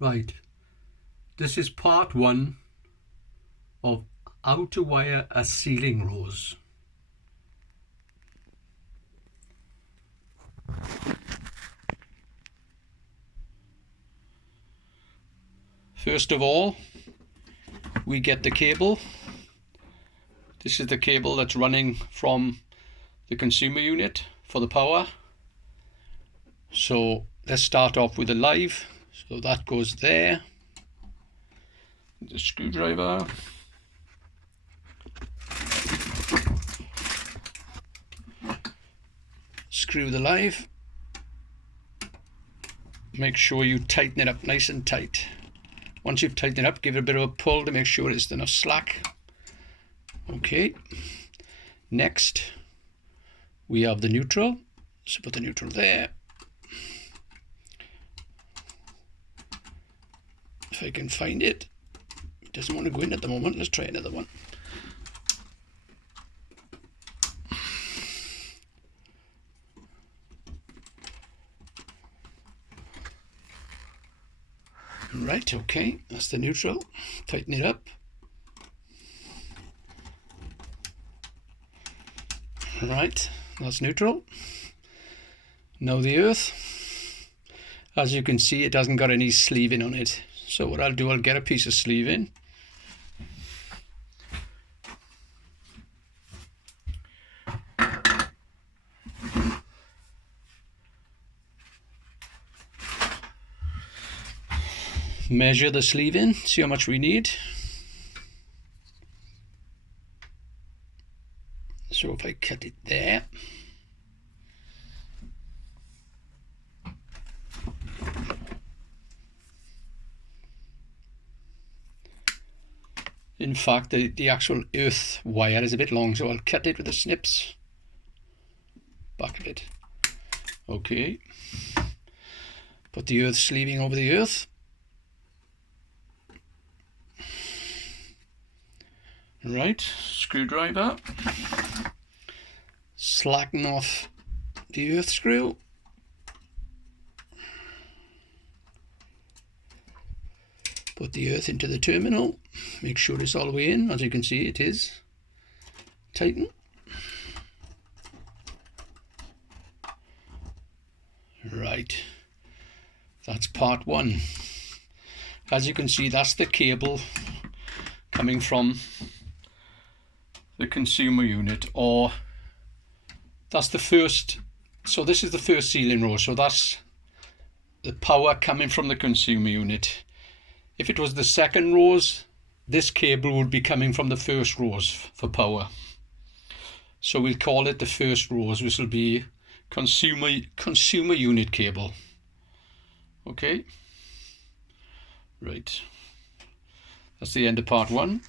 Right, this is part one of how to wire a ceiling rose. First of all, we get the cable. This is the cable that's running from the consumer unit for the power. So let's start off with the live. So that goes there. The screwdriver. Screw the live. Make sure you tighten it up nice and tight. Once you've tightened it up, give it a bit of a pull to make sure it's enough slack. Okay. Next, we have the neutral. So put the neutral there. If I can find it. It doesn't want to go in at the moment. Let's try another one. Right, okay, that's the neutral. Tighten it up. Right, that's neutral. Now the earth. As you can see, it hasn't got any sleeving on it. So what I'll do, I'll get a piece of sleeving. Measure the sleeving, see how much we need. So if I cut it there. In fact, the actual earth wire is a bit long, so I'll cut it with the snips. Back of it. Okay. Put the earth sleeving over the earth. Right, screwdriver. Slacken off the earth screw. Put the earth into the terminal. Make sure it's all the way in. As you can see, it is. Tighten. Right. That's part one. As you can see, that's the cable coming from the consumer unit, or that's the first. So this is the first ceiling rose. So that's the power coming from the consumer unit. If it was the second rose, this cable would be coming from the first rose for power. So we'll call it the first rose, which will be consumer unit cable. Okay. Right. That's the end of part one.